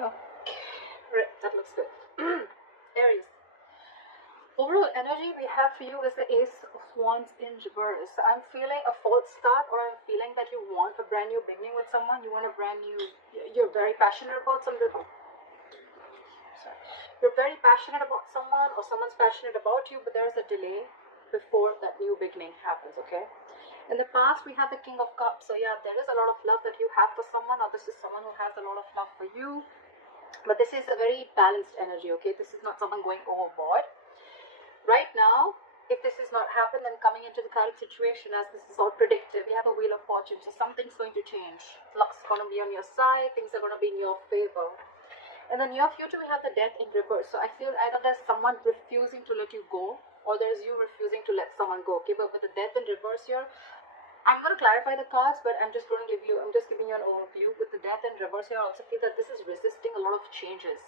Oh, right, that looks good. Aries. Overall energy we have for you is the Ace of Wands in reverse. I'm feeling a false start, or I'm feeling that you want a brand new beginning with someone. You want a brand new. You're very passionate about something. Sorry. You're very passionate about someone, or someone's passionate about you, but there's a delay before that new beginning happens. Okay. In the past, we have the King of Cups. So yeah, there is a lot of love that you have for someone, or this is someone who has a lot of love for you. But this is a very balanced energy. Okay, this is not someone going overboard. Right now, if this is not happened, then coming into the current situation, as this is all predictive, we have a Wheel of Fortune, so something's going to change. Luck's going to be on your side, things are going to be in your favor. In the near future, we have the Death in reverse. So I feel either there's someone refusing to let you go, or there's you refusing to let someone go. Okay, but with the Death in reverse here, I'm going to clarify the cards, but I'm just giving you an overview. With the Death in reverse here, I also feel that this is resisting a lot of changes.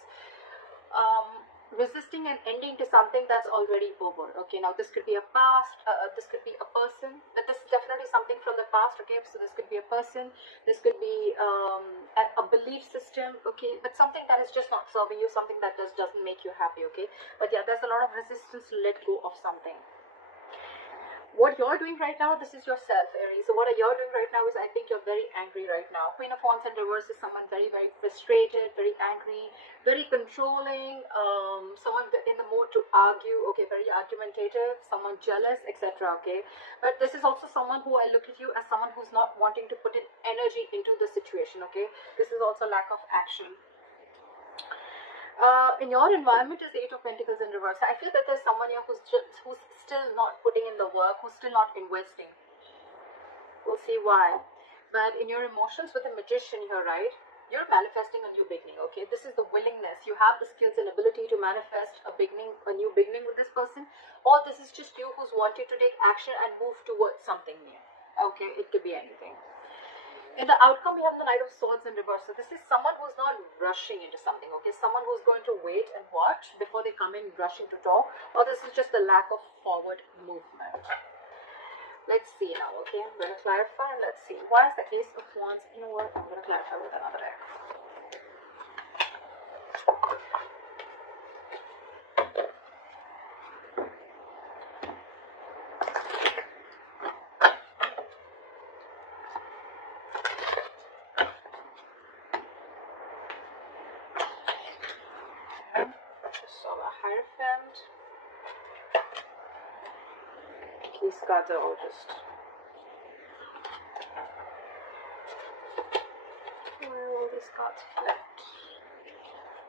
Resisting an ending to something that's already over. Okay, now this could be a past, this could be a person, but this is definitely something from the past. Okay, so this could be a person, this could be a belief system. Okay, but something that is just not serving you, something that doesn't make you happy. Okay, but yeah, there's a lot of resistance to let go of something. What you're doing right now, this is yourself, Aries. So what you're doing right now is, I think you're very angry right now. Queen of Wands in reverse is someone very, very frustrated, very angry, very controlling, someone in the mood to argue, okay, very argumentative, someone jealous, etc. Okay, but this is also someone who I look at you as someone who's not wanting to put in energy into the situation. Okay, this is also lack of action. In your environment is Eight of Pentacles in reverse. I feel that there's someone here who's still not putting in the work, who's still not investing. We'll see why. But in your emotions with the Magician here, right? You're manifesting a new beginning. Okay, this is the willingness. You have the skills and ability to manifest a new beginning with this person, or this is just you who's wanting to take action and move towards something new. Okay, it could be anything. In the outcome, we have the Knight of Swords in reverse. So this is someone who's not rushing into something, okay? Someone who's going to wait and watch before they come in rushing to talk, or this is just the lack of forward movement. Let's see now, okay? I'm going to clarify and let's see. Why is the Ace of Wands? You know what? I'm going to clarify with another deck. Hierophant. These cards are all just... Where are all these cards flipped?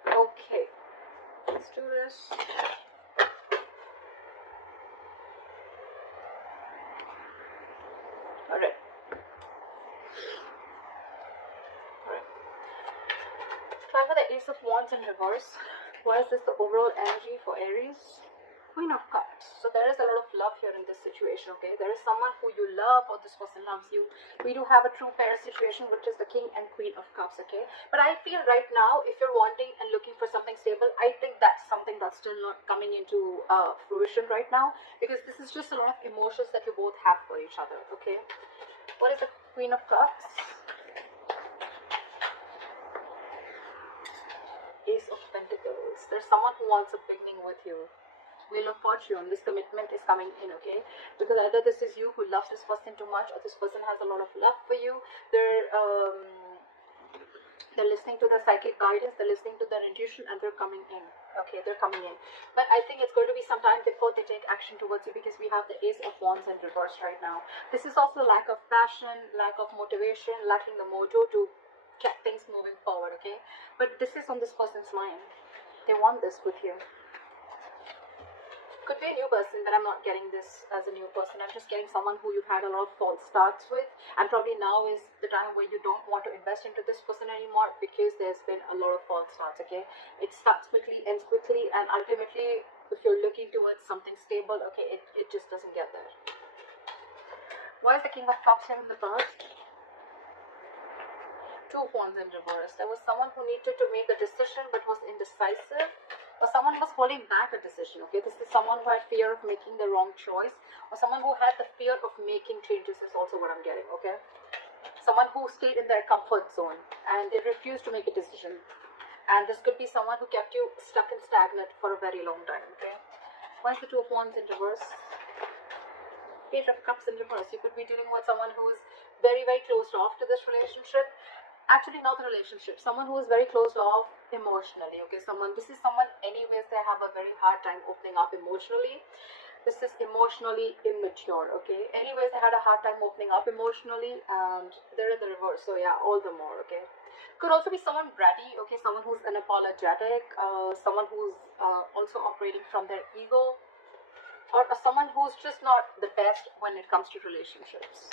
Okay. Let's do this. Alright. Try for the Ace of Wands in reverse. Why is this the overall energy for Aries? Queen of Cups. So there is a lot of love here in this situation, okay? There is someone who you love, or this person loves you. We do have a true pair situation, which is the King and Queen of Cups, okay? But I feel right now, if you're wanting and looking for something stable, I think that's something that's still not coming into fruition right now, because this is just a lot of emotions that you both have for each other, okay? What is the Queen of Cups? Ace of Pentacles. There's someone who wants a beginning with you. Wheel of Fortune. This commitment is coming in, okay? Because either this is you who loves this person too much, or this person has a lot of love for you. They're listening to their psychic guidance, they're listening to their intuition, and they're coming in. Okay, they're coming in. But I think it's going to be some time before they take action towards you, because we have the Ace of Wands in reverse right now. This is also lack of passion, lack of motivation, lacking the mojo to get things moving forward, okay? But this is on this person's mind. They want this with you. Could be a new person, but I'm not getting this as a new person. I'm just getting someone who you've had a lot of false starts with, and probably now is the time where you don't want to invest into this person anymore, because there's been a lot of false starts, okay? It starts quickly, ends quickly, and ultimately, if you're looking towards something stable, okay, it just doesn't get there. Why is the King of Cups here in the past? Two of Wands in reverse. There was someone who needed to make a decision but was indecisive, or someone was holding back a decision, okay? This is someone who had fear of making the wrong choice, or someone who had the fear of making changes is also what I'm getting, okay? Someone who stayed in their comfort zone and they refused to make a decision. And this could be someone who kept you stuck and stagnant for a very long time, okay? Why is the Two of Wands in reverse? Page of Cups in reverse. You could be dealing with someone who is very, very closed off to this relationship. Actually, not the relationship. Someone who is very closed off emotionally, okay? This is someone, anyways, they have a very hard time opening up emotionally. This is emotionally immature, okay? Anyways, they had a hard time opening up emotionally, and they're in the reverse. So yeah, all the more, okay? Could also be someone bratty, okay? Someone who's unapologetic, someone who's also operating from their ego, or someone who's just not the best when it comes to relationships.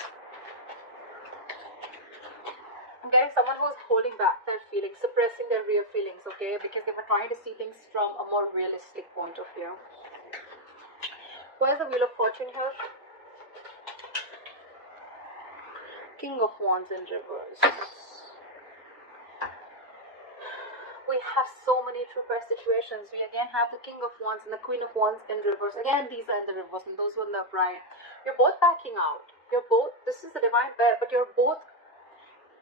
I'm getting someone who's holding back their feelings, suppressing their real feelings, okay? Because they were trying to see things from a more realistic point of view. Where's the Wheel of Fortune here? King of Wands in reverse. We have so many true pair situations. We again have the King of Wands and the Queen of Wands in reverse. Again, these are in the reverse and those were in the upright. You're both backing out. This is the divine pair, but you're both,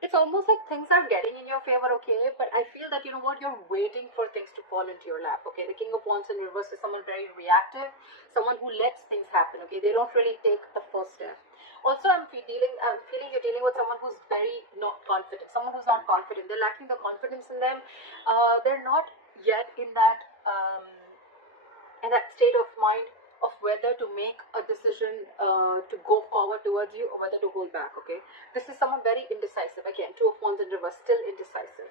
it's almost like things are getting in your favor, okay? But I feel that, you know what, you're waiting for things to fall into your lap, okay? The King of Wands in reverse is someone very reactive, someone who lets things happen, okay? They don't really take the first step. Also, I'm feeling you're dealing with someone who's very not confident, someone who's not confident. They're lacking the confidence in them. They're not yet in that state of mind of whether to make a decision to go forward towards you or whether to hold back, okay? This is someone very indecisive. Again, Two of Wands in reverse, still indecisive.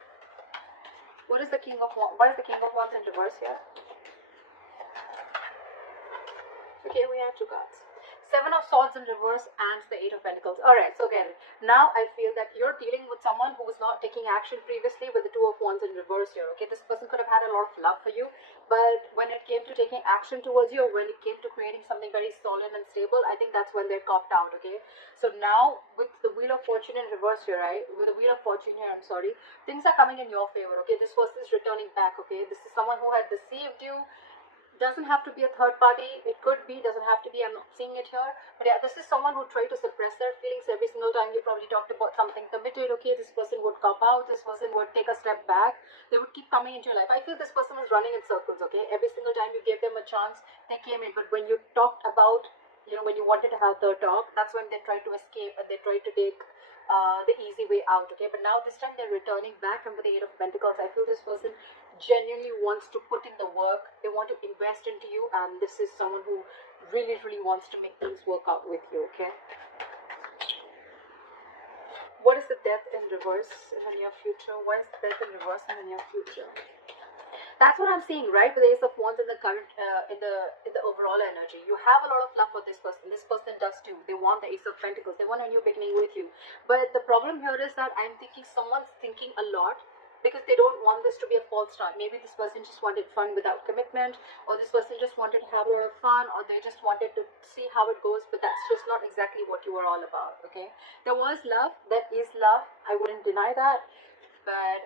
What is the King of Wands? What is the King of Wands in reverse here? Okay, we have two cards. Seven of Swords in reverse and the Eight of Pentacles. Alright, so again, now I feel that you're dealing with someone who was not taking action previously with the Two of Wands in reverse here, okay? This person could have had a lot of love for you, but when it came to taking action towards you, or when it came to creating something very solid and stable, I think that's when they're copped out, okay? So now, with the Wheel of Fortune in reverse here, right? With the Wheel of Fortune here, I'm sorry, things are coming in your favor, okay? This person is returning back, okay? This is someone who had deceived you. Doesn't have to be a third party, it could be, doesn't have to be, I'm not seeing it here, but yeah, this is someone who tried to suppress their feelings. Every single time you probably talked about something committed, okay, this person would cop out, this person would take a step back, they would keep coming into your life. I feel this person was running in circles, okay? Every single time you gave them a chance, they came in, but when you talked about, you know, when you wanted to have the talk, that's when they tried to escape and they tried to take the easy way out, okay? But now this time they're returning back from the Eight of Pentacles. I feel this person genuinely wants to put in the work, they want to invest into you, and this is someone who really, really wants to make things work out with you, okay? What is the Death in reverse in the near future? What is the Death in reverse in the near future? That's what I'm seeing, right? With the Ace of Wands in the current, in the overall energy, you have a lot of love for this person. This person does too. They want the Ace of Pentacles. They want a new beginning with you. But the problem here is that I'm thinking someone's thinking a lot because they don't want this to be a false start. Maybe this person just wanted fun without commitment, or this person just wanted to have a lot of fun, or they just wanted to see how it goes. But that's just not exactly what you are all about. Okay, there was love. There is love. I wouldn't deny that, but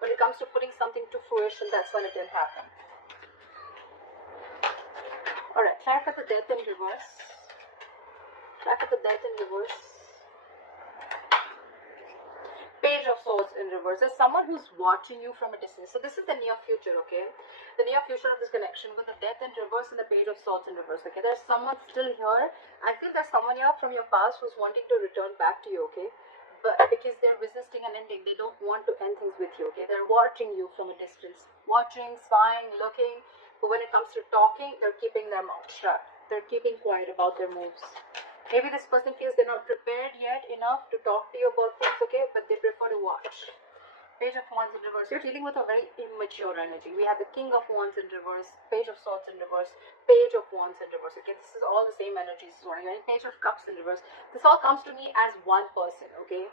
when it comes to putting something to fruition, that's when it didn't happen. Alright, try for the Death in reverse. Try for the Death in reverse. Page of Swords in reverse. There's someone who's watching you from a distance. So this is the near future, okay? The near future of this connection with the Death in reverse and the Page of Swords in reverse, okay? There's someone still here. I feel there's someone here from your past who's wanting to return back to you, okay? But because they're resisting an ending, they don't want to end things with you, okay? They're watching you from a distance. Watching, spying, looking. But when it comes to talking, they're keeping their mouth shut. They're keeping quiet about their moves. Maybe this person feels they're not prepared yet enough to talk to you about things, okay? But they prefer to watch. Page of Wands in reverse. You're dealing with a very immature energy. We have the King of Wands in reverse, Page of Swords in reverse, Page of Wands in reverse. Okay, this is all the same energies. Right? Page of Cups in reverse. This all comes to me as one person, okay?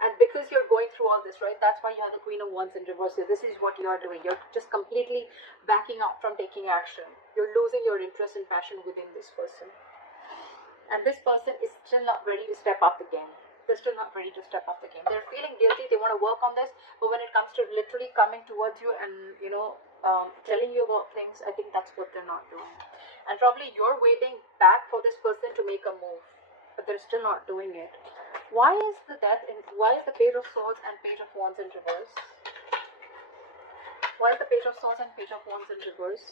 And because you're going through all this, right, that's why you have the Queen of Wands in reverse. This is what you're doing. You're just completely backing up from taking action. You're losing your interest and passion within this person. And this person is still not ready to step up the game. They're still not ready to step up the game. They're feeling guilty. They want to work on this. But when it comes to literally coming towards you and, you know, telling you about things, I think that's what they're not doing. And probably you're waiting back for this person to make a move. But they're still not doing it. Why is the death in, why is the Page of Swords and Page of Wands in reverse? Why is the Page of Swords and Page of Wands in reverse?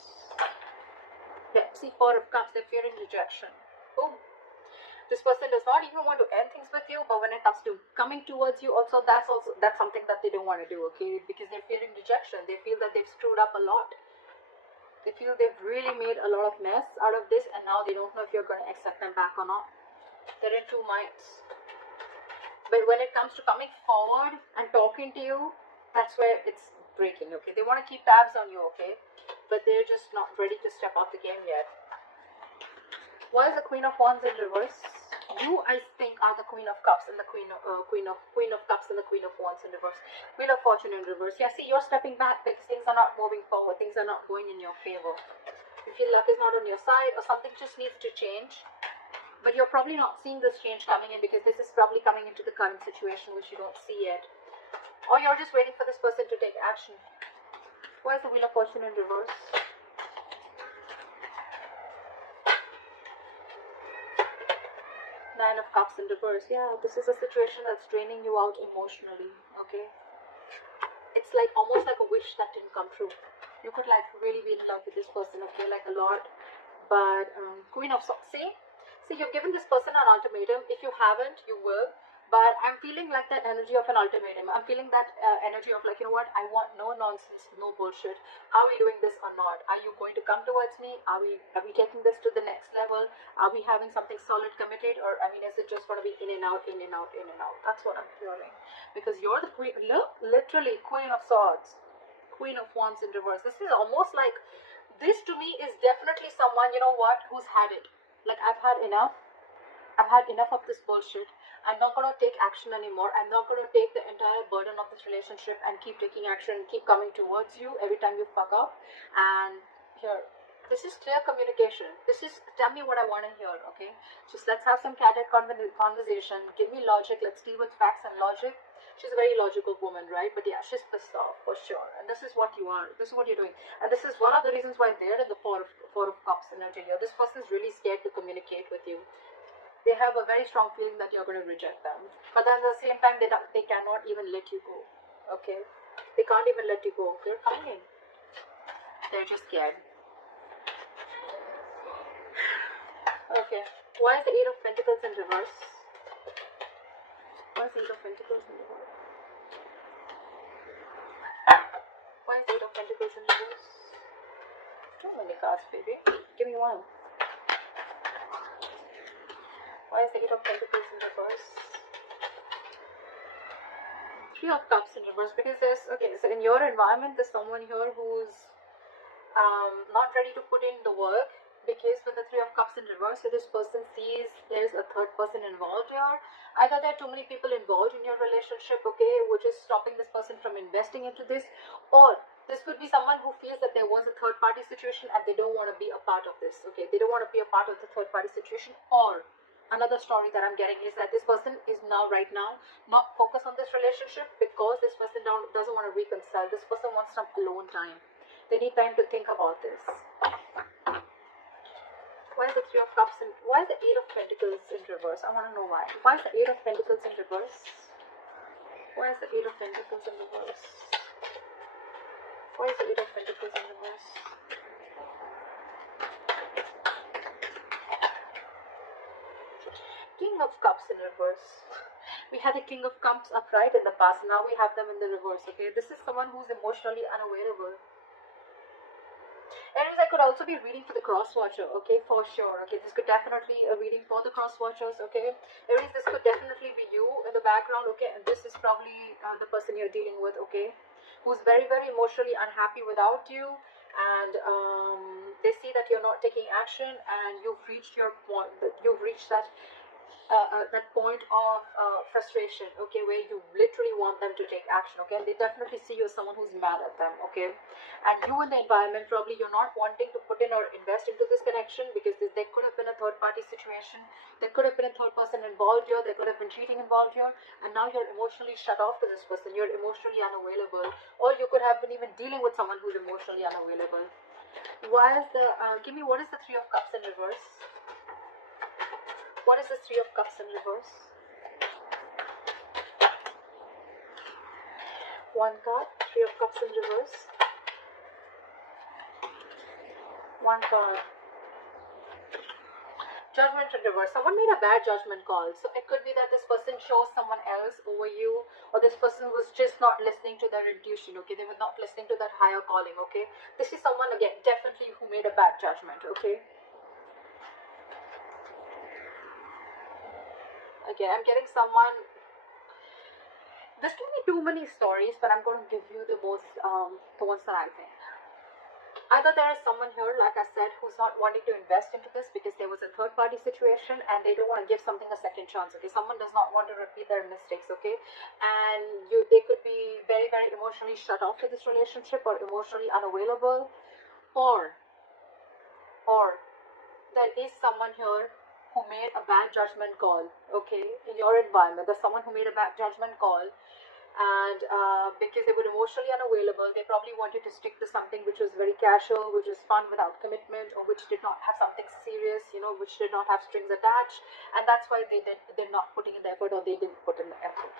Yeah, see, Four of Cups, they're fearing rejection. Oh, this person does not even want to end things with you, but when it comes to coming towards you, that's something that they don't want to do, okay? Because they're fearing rejection. They feel that they've screwed up a lot. They feel they've really made a lot of mess out of this, and now they don't know if you're going to accept them back or not. They're in two minds. But when it comes to coming forward and talking to you, that's where it's breaking, okay? They want to keep tabs on you, okay? But they're just not ready to step off the game yet. Why is the Queen of Wands in reverse? You, I think, are the Queen of Cups and the Queen of Cups and the Queen of Wands in reverse. Wheel of Fortune in reverse. Yeah, see, you're stepping back because things are not moving forward. Things are not going in your favor. You feel luck is not on your side, or something just needs to change. But you're probably not seeing this change coming in because this is probably coming into the current situation which you don't see yet. Or you're just waiting for this person to take action. Why is the Wheel of Fortune in reverse? Nine of Cups in reverse. Yeah, this is a situation that's draining you out emotionally, okay? It's like almost like a wish that didn't come true. You could like really be in love with this person, okay, like a lot. But Queen of Swords, see, you've given this person an ultimatum. If you haven't, you will. But I'm feeling like that energy of an ultimatum. I'm feeling that energy of like, you know what, I want no nonsense, no bullshit. Are we doing this or not? Are you going to come towards me? Are we taking this to the next level? Are we having something solid committed? Or, I mean, is it just going to be in and out, in and out, in and out? That's what I'm feeling. Because you're the queen, look, literally Queen of Swords, Queen of Wands in reverse. This is almost like, this to me is definitely someone, you know what, who's had it. Like, I've had enough of this bullshit. I'm not going to take action anymore. I'm not going to take the entire burden of this relationship and keep taking action and keep coming towards you every time you fuck up. And here, this is clear communication. This is, tell me what I want to hear, okay? Just let's have some candid conversation. Give me logic. Let's deal with facts and logic. She's a very logical woman, right? But yeah, she's pissed off for sure. And this is what you are. This is what you're doing. And this is one of the reasons why they're in the Four of Cups energy here. This person is really scared to communicate with you. They have a very strong feeling that you're going to reject them. But then at the same time, they cannot even let you go. Okay? They can't even let you go. They're fighting. They're just scared. Okay. Why is the Eight of Pentacles in reverse? Why is the Eight of Pentacles in reverse? Why is the Eight of Pentacles in reverse? Too many cards, baby. Give me one. Why is the Eight of Pentacles in reverse? Three of Cups in reverse, because there's, okay, so in your environment, there's someone here who's not ready to put in the work, because with the Three of Cups in reverse, so this person sees there's a third person involved here. Either there are too many people involved in your relationship, okay, which is stopping this person from investing into this, or this could be someone who feels that there was a third party situation and they don't want to be a part of this, okay, they don't want to be a part of the third party situation. Or another story that I'm getting is that this person is now, right now, not focused on this relationship because this person doesn't want to reconcile. This person wants some alone time. They need time to think about this. Why is the Three of Cups in, why is the Eight of Pentacles in reverse? I want to know why. Why is the Eight of Pentacles in reverse? Why is the Eight of Pentacles in reverse? Why is the Eight of Pentacles in reverse? King of Cups in reverse. We had the King of Cups upright in the past. Now we have them in the reverse, okay? This is someone who's emotionally unavailable. Aries, I could also be reading for the cross watcher, okay, for sure, okay, this could definitely a reading for the cross watchers, okay. Aries, this could definitely be you in the background, okay, and this is probably the person you're dealing with, okay, who's very, very emotionally unhappy without you, and they see that you're not taking action, and you've reached your point, you've reached that point of frustration, okay, where you literally want them to take action, okay, and they definitely see you as someone who's mad at them, okay, and you in the environment, probably you're not wanting to put in or invest into this connection because there could have been a third party situation, there could have been a third person involved here, there could have been cheating involved here, and now you're emotionally shut off to this person, you're emotionally unavailable, or you could have been even dealing with someone who's emotionally unavailable. Why is the, give me, what is the Three of Cups in reverse? What is the Three of Cups in reverse? One card, Three of Cups in reverse. One card. Judgment in reverse. Someone made a bad judgment call. So it could be that this person chose someone else over you, or this person was just not listening to their intuition, okay? They were not listening to that higher calling, okay? This is someone, again, definitely who made a bad judgment, okay? Again, I'm getting someone. This can be too many stories, but I'm going to give you the most, the ones that I think. Either there is someone here, like I said, who's not wanting to invest into this because there was a third party situation and they don't want to give something a second chance, okay? Someone does not want to repeat their mistakes, okay? And they could be very, very emotionally shut off to this relationship or emotionally unavailable, or there is someone here who made a bad judgment call, okay? In your environment, there's someone who made a bad judgment call, and because they were emotionally unavailable, they probably wanted to stick to something which was very casual, which was fun without commitment, or which did not have something serious, which did not have strings attached, and that's why they're not putting in the effort, or they didn't put in the effort.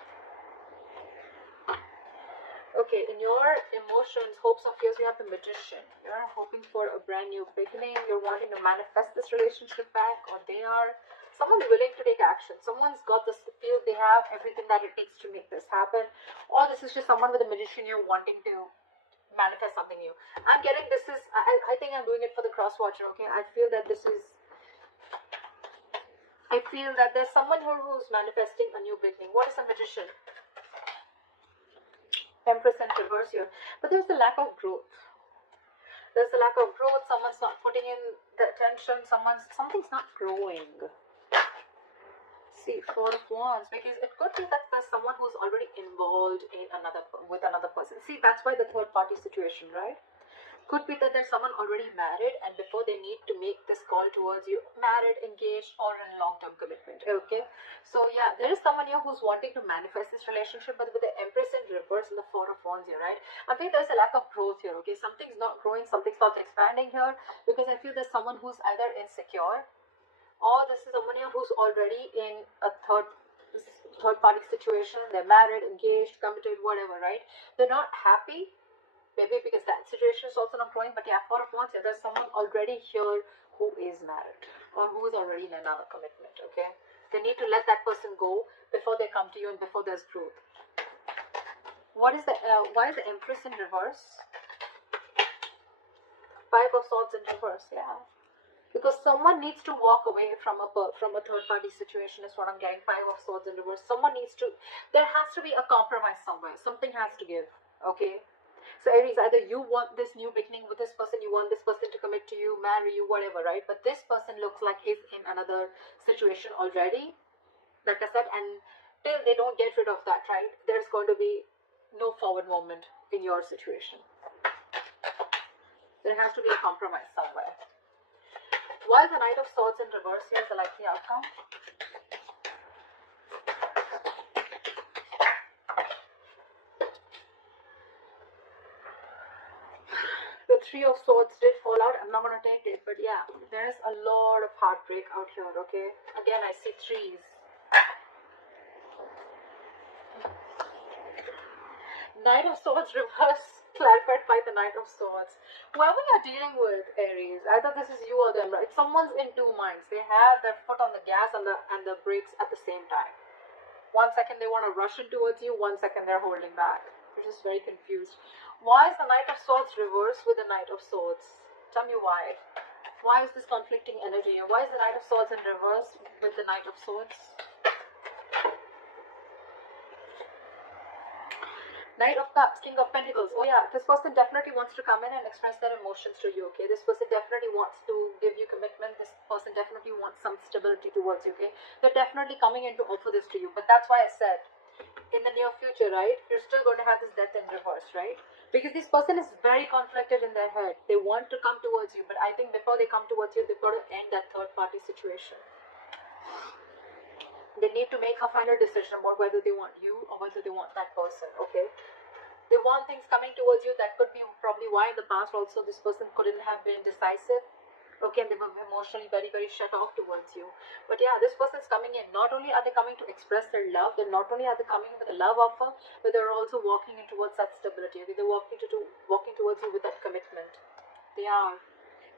Okay, in your emotions, hopes or fears, you have the Magician. You're hoping for a brand new beginning. You're wanting to manifest this relationship back, or they are. Someone's willing to take action. Someone's got this feel they have everything that it takes to make this happen. Or this is just someone with a Magician you're wanting to manifest something new. I'm getting this is, I think I'm doing it for the cross watcher, okay? I feel that there's someone here who's manifesting a new beginning. What is a Magician? Empress in reverse here. But there's a lack of growth. There's a lack of growth. Someone's not putting in the attention. Something's not growing. See, Four of Wands, because it could be that there's someone who's already involved in with another person. See, that's why the third party situation, right? Could be that there's someone already married, and before they need to make this call towards you, married, engaged, or in long-term commitment, okay? So yeah, there is someone here who's wanting to manifest this relationship, but with the Empress in reverse and the Four of Wands here, right? I think there's a lack of growth here, okay? Something's not growing, something's not expanding here, because I feel there's someone who's either insecure, or this is someone here who's already in a third party situation. They're married, engaged, committed, whatever, right? They're not happy, maybe because that situation is also not growing. But yeah, Four of Wands, yeah, there's someone already here who is married or who is already in another commitment, okay? They need to let that person go before they come to you and before there's growth. Why is the Empress in reverse? Five of Swords in reverse, yeah. Because someone needs to walk away from a third party situation is what I'm getting. Five of Swords in reverse. There has to be a compromise somewhere. Something has to give, okay? So Aries, either you want this new beginning with this person, you want this person to commit to you, marry you, whatever, right? But this person looks like he's in another situation already, like I said, and till they don't get rid of that, right, there's going to be no forward movement in your situation. There has to be a compromise somewhere. Why is the Knight of Swords in reverse here the likely outcome? The Three of Swords did fall out. I'm not going to take it, but yeah, there is a lot of heartbreak out here, okay? Again, I see threes. Knight of Swords reverse clarified by the Knight of Swords. Whoever you're dealing with, Aries, either this is you or them, right? Someone's in two minds. They have their foot on the gas and the brakes at the same time. 1 second they want to rush in towards you, 1 second they're holding back. They're just very confused. Why is the Knight of Swords reversed with the Knight of Swords? Tell me why. Why is this conflicting energy? Why is the Knight of Swords in reverse with the Knight of Swords? Knight of Cups, King of Pentacles. Oh yeah, this person definitely wants to come in and express their emotions to you, okay? This person definitely wants to give you commitment. This person definitely wants some stability towards you, okay? They're definitely coming in to offer this to you. But that's why I said, in the near future, right, you're still going to have this Death in reverse, right? Because this person is very conflicted in their head. They want to come towards you, but I think before they come towards you, they've got to end that third party situation. They need to make a final decision about whether they want you or whether they want that person, okay? They want things coming towards you. That could be probably why in the past also this person couldn't have been decisive. Okay, and they were emotionally very, very shut off towards you. But yeah, this person's coming in. Not only are they coming to express their love, then not only are they coming with a love offer, but they're also walking in towards that stability. Okay, they're walking towards you with that commitment. They are,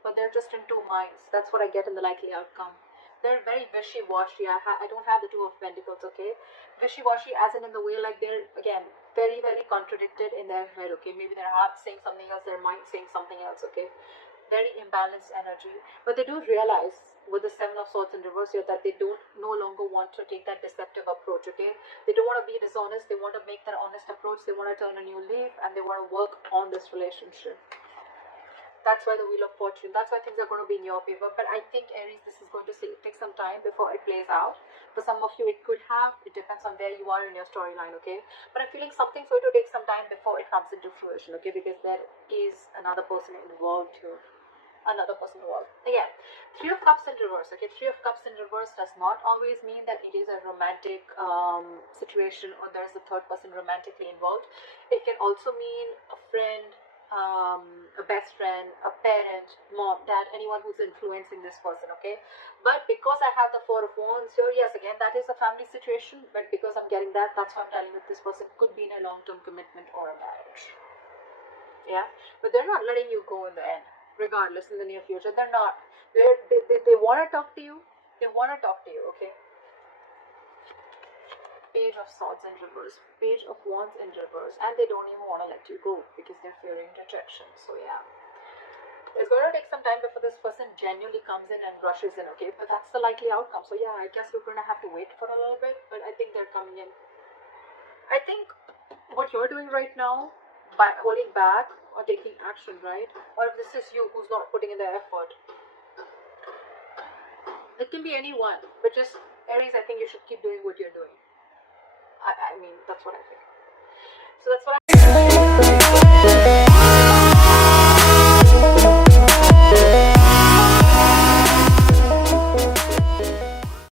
but they're just in two minds. That's what I get in the likely outcome. They're very wishy-washy. I don't have the Two of Pentacles, okay? Wishy-washy as in the way like they're, again, very, very contradicted in their head, okay? Maybe their heart saying something else, their mind saying something else, okay? Very imbalanced energy. But they do realize with the Seven of Swords in reverse here that they don't no longer want to take that deceptive approach, okay? They don't want to be dishonest. They want to make that honest approach. They want to turn a new leaf and they want to work on this relationship. That's why the Wheel of Fortune, that's why things are going to be in your favor. But I think, Aries, this is going to take some time before it plays out. For some of you, it could have. It depends on where you are in your storyline, okay? But I'm feeling something's going to take some time before it comes into fruition, okay? Because there is another person involved here. Another person involved. Again, Three of Cups in reverse, okay? Three of Cups in reverse does not always mean that it is a romantic situation or there's a third person romantically involved. It can also mean a friend, a best friend, a parent, mom, dad, anyone who's influencing this person, okay? But because I have the Four of Wands here, yes, again, that is a family situation, but because I'm getting that, that's why I'm telling you this person could be in a long-term commitment or a marriage. Yeah, but they're not letting you go in the end, regardless, in the near future. They're not. They want to talk to you. They want to talk to you, okay? Page of Swords in reverse, Page of Wands in reverse, and they don't even want to let you go because they're fearing rejection. So yeah, it's going to take some time before this person genuinely comes in and rushes in, okay? But that's the likely outcome. So yeah, I guess we're going to have to wait for a little bit, but I think they're coming in. I think what you're doing right now by holding back or taking action, right? Or if this is you who's not putting in the effort, it can be anyone, but just Aries, I think you should keep doing what you're doing. I mean, that's what I think. So that's what